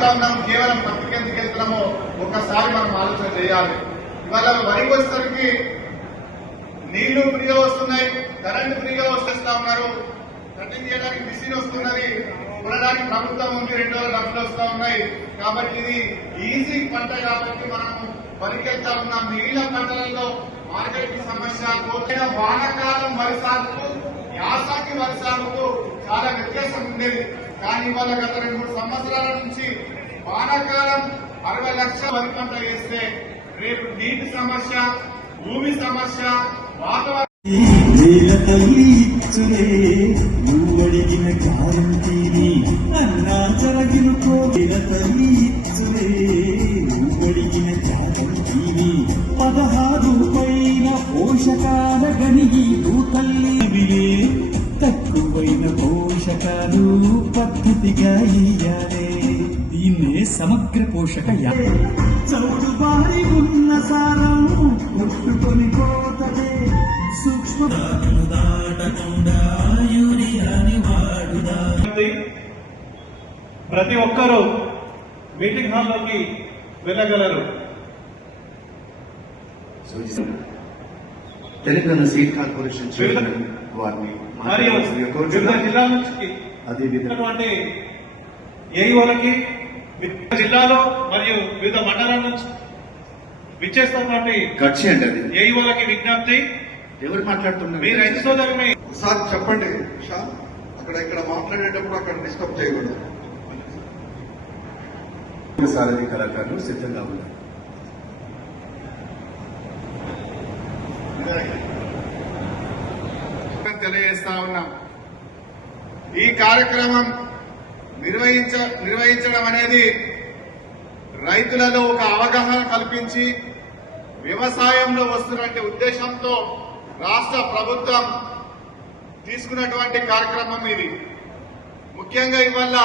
వెళ్తా ఉన్నాం, కేవలం పత్రిక ఎందుకు వెళ్తున్నామో ఒక్కసారి మనం ఆలోచన చేయాలి. ఇవాళ వరికి వచ్చేసరికి నీళ్లు ఫ్రీగా వస్తున్నాయి, కరెంటు ఫ్రీగా వచ్చేస్తా ఉన్నారు, కటింగ్ చేయడానికి మిషన్ వస్తున్నది, కొనడానికి ప్రభుత్వం ఉంది, 2 డబ్బులు వస్తా ఉన్నాయి. కాబట్టి ఇది ఈజీ పంట కాబట్టి మనం వరికెళ్తా ఉన్నాం. మిగిలిన పంటలలో మార్కెట్ సమస్య, కోతైన వానకాలం వరి సాగుకు యాసంగి వరి సాగుకు చాలా వ్యత్యాసం ఉండేది. కానీ ఇవాళ గత 2-3 సంవత్సరాల నుంచి వానకాలం 60 లక్షల వరి పంట వేస్తే రేపు నీటి సమస్య, భూమి సమస్య, వాతావరణ నువ్వడిగిన గ్యారంటీని అన్నా జరగిన కోగిన తల్లి ఇచ్చులే నువ్వడిగిన గ్యారంటీని 16 పైన పోషకాల గనిగి తల్లివిలే తక్కువైన పోషకాలు పద్ధతిగా ఇయ్యాలే దీన్నే సమగ్ర పోషక చౌడు బారి ఉన్న సారం కొట్టుకొని పోతదే సూక్ష్మ ప్రతి ఒక్కరూ మీటింగ్ హాల్లోకి వెళ్ళగలరు. తెలంగాణ సీట్ కార్పొరేషన్ చైర్మన్ వారిని మరియు వివిధ జిల్లాల నుంచి అదేవిధంగా ఏఈఓలకి జిల్లాలో మరియు వివిధ మండలాల నుంచి విచ్చేస్తున్నటువంటి కక్షి అండి అది ఏఈఓలకి విజ్ఞప్తి, ఎవరు మాట్లాడుతున్నారు? మీ రైతు సోదరుని సార్ చెప్పండి. అక్కడ ఇక్కడ మాట్లాడేటప్పుడు అక్కడ డిస్టర్బ్ చేయకూడదు. సారథి కళాకారులు సిద్ధంగా ఉన్నారు. తెలియజేస్తా ఉన్నాం. ఈ కార్యక్రమం నిర్వహించడం అనేది రైతులలో ఒక అవగాహన కల్పించి వ్యవసాయంలో వస్తున్నటువంటి ఉద్దేశంతో రాష్ట్ర ప్రభుత్వం తీసుకున్నటువంటి కార్యక్రమం ఇది. ముఖ్యంగా ఇవాళ